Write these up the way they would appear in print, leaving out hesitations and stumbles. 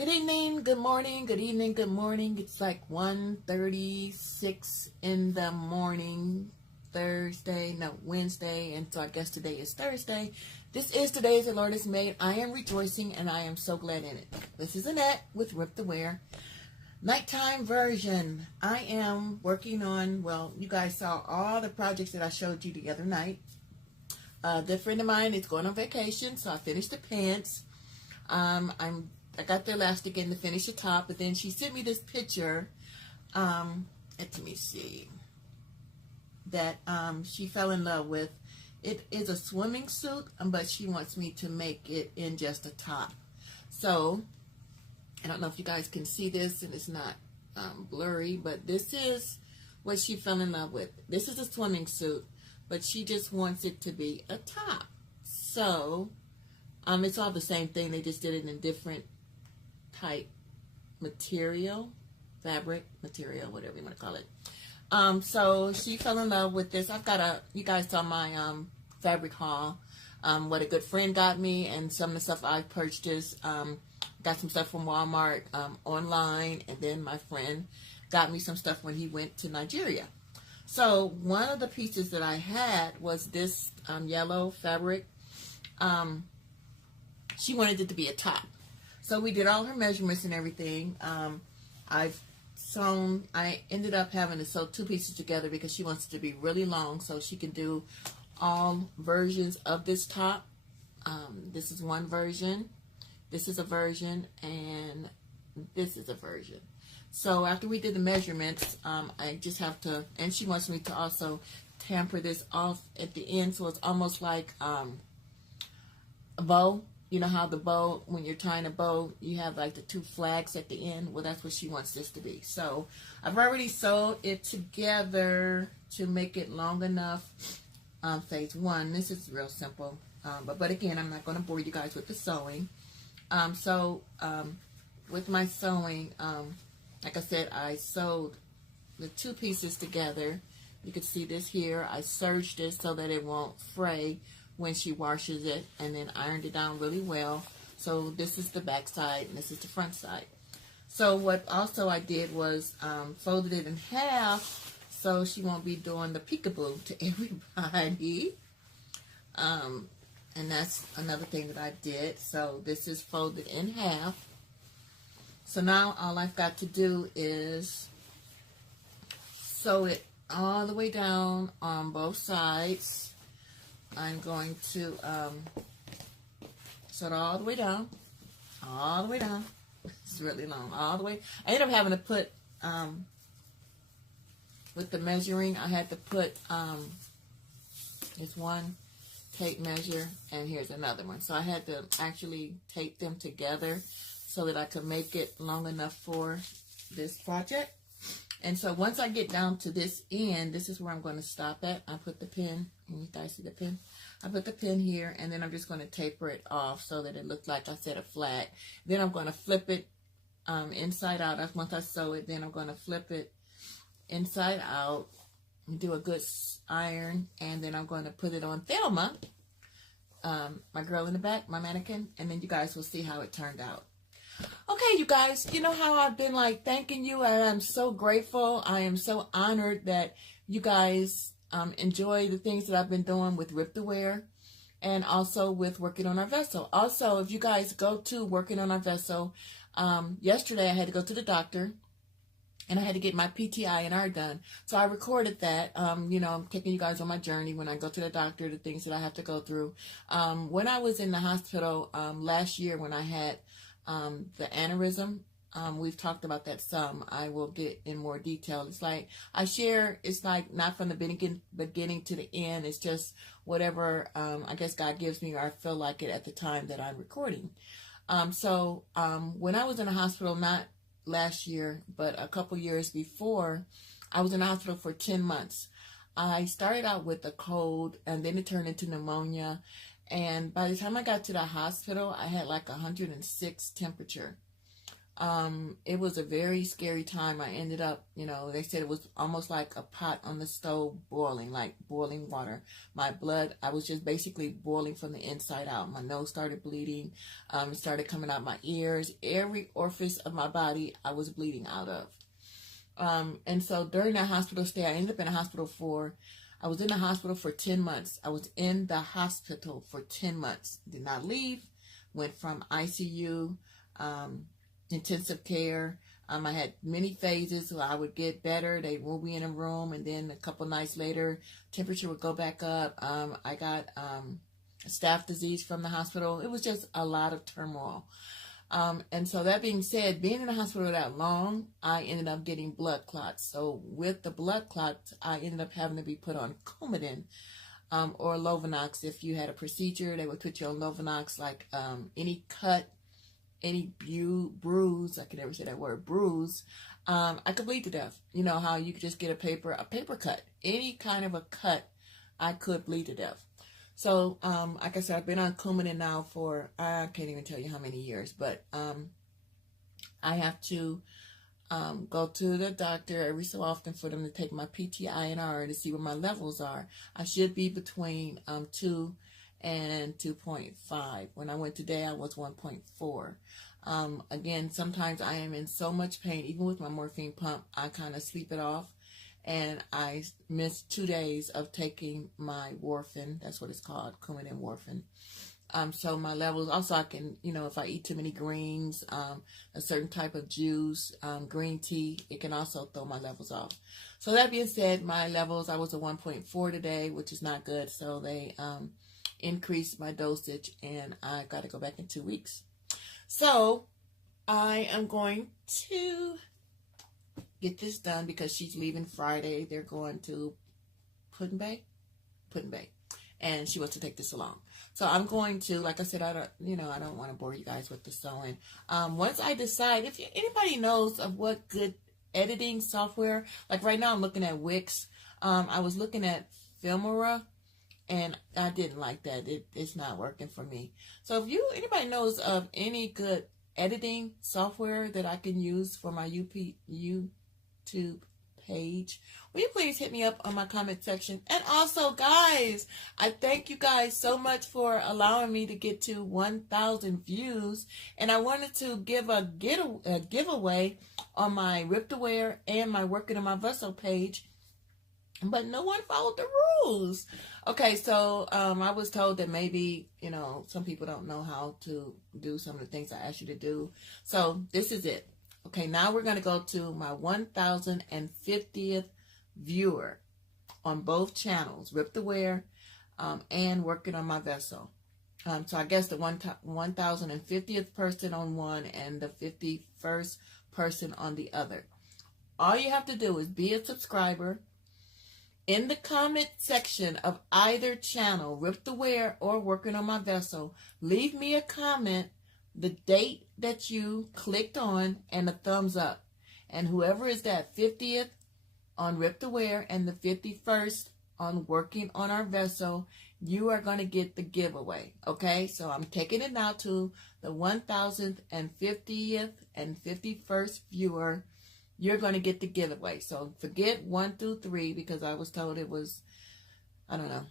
Good evening, good morning, good evening, good morning. It's like 1:36 in the morning, Wednesday, and so I guess today is Thursday. This is the day the Lord has made. I am rejoicing and I am so glad in it. This is Nette with Rip the Wear. Nighttime version. I am working on, well, you guys saw all the projects that I showed you the other night. The friend of mine is going on vacation, so I finished the pants. I got the elastic in to finish the top, but then she sent me this picture, let me see, that she fell in love with. It is a swimming suit, but she wants me to make it in just a top. So, I don't know if you guys can see this, and it's not blurry, but this is what she fell in love with. This is a swimming suit, but she just wants it to be a top. So, it's all the same thing. They just did it in different type material, fabric, material, whatever you want to call it. So she fell in love with this. You guys saw my fabric haul, what a good friend got me, and some of the stuff I purchased. Got some stuff from Walmart online, and then my friend got me some stuff when he went to Nigeria. So one of the pieces that I had was this yellow fabric. She wanted it to be a top. So we did all her measurements and everything. I ended up having to sew two pieces together because she wants it to be really long so she can do all versions of this top. This is one version, this is a version, and this is a version. So after we did the measurements, I just have to, and she wants me to also tamper this off at the end so it's almost like a bow. You know how the bow, when you're tying a bow, you have like the two flags at the end? Well, that's what she wants this to be. So I've already sewed it together to make it long enough. Phase one, this is real simple. But again, I'm not going to bore you guys with the sewing. With my sewing, like I said, I sewed the two pieces together. You can see this here. I serged this so that it won't fray when she washes it, and then ironed it down really well. So this is the back side and this is the front side. So what also I did was folded it in half so she won't be doing the peekaboo to everybody. And that's another thing that I did. So this is folded in half. So now all I've got to do is sew it all the way down on both sides. I'm going to sew it all the way down. It's really long, all the way. I ended up having to put, with the measuring, I had to put, there's one tape measure, and here's another one. So I had to actually tape them together so that I could make it long enough for this project. And so once I get down to this end, this is where I'm going to stop at. I put the pin, you guys see the pin? I put the pin here, and then I'm just going to taper it off so that it looks like I said a flag. Then I'm going to flip it inside out. That's once I sew it, then I'm going to flip it inside out and do a good iron, and then I'm going to put it on Thelma, my girl in the back, my mannequin, and then you guys will see how it turned out. Okay, you guys, you know how I've been like thanking you, and I'm so grateful. I am so honored that you guys enjoy the things that I've been doing with Rip the Wear and also with working on our vessel. Also, if you guys go to working on our vessel, yesterday I had to go to the doctor and I had to get my PTI&R done. So I recorded that, you know, I'm taking you guys on my journey when I go to the doctor, the things that I have to go through. When I was in the hospital last year when I had the aneurysm, we've talked about that some. I will get in more detail. It's like I share, it's like not from the beginning to the end. It's just whatever I guess God gives me, or I feel like it at the time that I'm recording. When I was in the hospital, not last year, but a couple years before, I was in the hospital for 10 months. I started out with a cold, and then it turned into pneumonia. And by the time I got to the hospital, I had like 106 temperature. It was a very scary time. I ended up, they said it was almost like a pot on the stove boiling, like boiling water. My blood, I was just basically boiling from the inside out. My nose started bleeding. It started coming out my ears. Every orifice of my body, I was bleeding out of. And so during that hospital stay, I ended up in a hospital I was in the hospital for 10 months. I was in the hospital for 10 months. Did not leave. Went from ICU, intensive care. I had many phases. So I would get better. They moved me in a room, and then a couple nights later, temperature would go back up. I got staph disease from the hospital. It was just a lot of turmoil. And so that being said, being in the hospital that long, I ended up getting blood clots. So with the blood clots, I ended up having to be put on Coumadin or Lovenox. If you had a procedure, they would put you on Lovenox. Like any cut, any bruise, I can never say that word, bruise, I could bleed to death. You know how you could just get a paper cut. Any kind of a cut, I could bleed to death. So, like I said, I've been on Coumadin now for, I can't even tell you how many years, but I have to go to the doctor every so often for them to take my PT-INR to see what my levels are. I should be between 2 and 2.5. When I went today, I was 1.4. Again, sometimes I am in so much pain, even with my morphine pump, I kind of sleep it off. And I missed 2 days of taking my warfarin. That's what it's called, Coumadin warfarin. So my levels, also I can, if I eat too many greens, a certain type of juice, green tea, it can also throw my levels off. So that being said, my levels, I was a 1.4 today, which is not good. So they increased my dosage, and I got to go back in 2 weeks. So I am going to get this done because she's leaving Friday. They're going to Puddin Bay, and she wants to take this along. So I'm going to, like I said, I don't want to bore you guys with the sewing. Once I decide, if anybody knows of what good editing software, like right now I'm looking at Wix. I was looking at Filmora, and I didn't like that. It's not working for me. So if anybody knows of any good editing software that I can use for my YouTube page, will you please hit me up on my comment section? And also, guys, I thank you guys so much for allowing me to get to 1,000 views, and I wanted to give a giveaway on my Rip to Wear and my Working on My Vessel page, but no one followed the rules. Okay, so I was told that maybe, some people don't know how to do some of the things I asked you to do. So this is it. Okay, now we're going to go to my 1,050th viewer on both channels, Rip the Wear and Working on My Vessel. So I guess the 1,050th person on one and the 51st person on the other. All you have to do is be a subscriber. In the comment section of either channel, Rip the Wear or Working on My Vessel, leave me a comment, the date that you clicked on, and a thumbs up. And whoever is that 50th on Rip the Wear and the 51st on Working on Our Vessel, you are going to get the giveaway. Okay, so I'm taking it now to the 1,050th and 51st viewer. You're going to get the giveaway. So forget 1 through 3 because I was told it was, I don't know.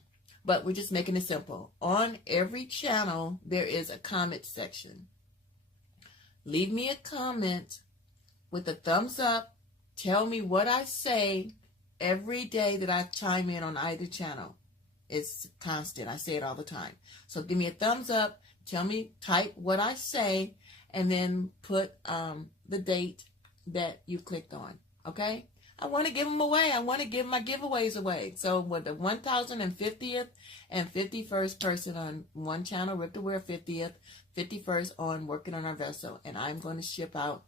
But we're just making it simple. On every channel, there is a comment section. Leave me a comment with a thumbs up. Tell me what I say every day that I chime in on either channel. It's constant. I say it all the time. So give me a thumbs up. Tell me, type what I say, and then put the date that you clicked on. Okay? I want to give them away. I want to give my giveaways away. So with the 1,050th and 51st person on one channel, Rip to Wear 50th, 51st on Working on Our Vessel. And I'm going to ship out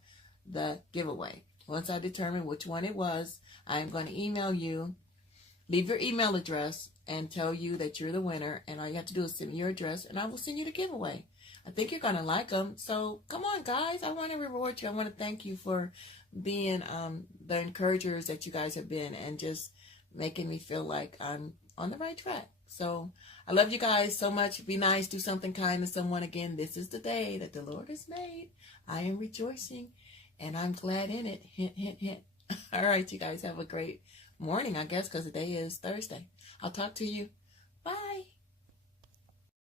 the giveaway. Once I determine which one it was, I'm going to email you, leave your email address, and tell you that you're the winner. And all you have to do is send me your address, and I will send you the giveaway. I think you're going to like them. So come on, guys. I want to reward you. I want to thank you for being the encouragers that you guys have been and just making me feel like I'm on the right track. So I love you guys so much. Be nice. Do something kind to someone. Again, this is the day that the Lord has made. I am rejoicing and I'm glad in it. Hint, hint, hint. All right, you guys have a great morning, I guess, because the day is Thursday. I'll talk to you. Bye.